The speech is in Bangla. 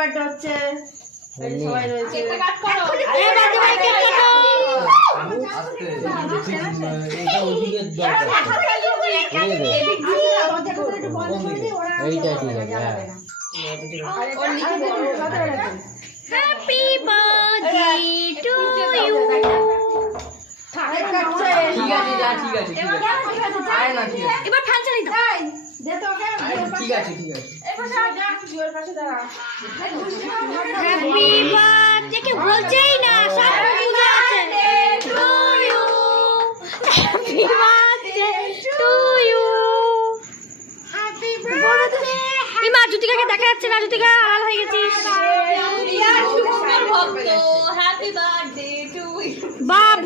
বার্থডে হচ্ছে সবাই রয়েছে হ্যাপি বার্থডে টু ইউ। এবার ফ্যান চালিয়ে দাও। হ্যাপি বার্থডে কে বলছেই না, সব বুঝে আছে। To you, happy birthday to you. এই মা জ্যোতিকাকে দেখা যাচ্ছে না, জ্যোতিকা আড়াল হয়ে গেছিস। Happy birthday to you. বাবা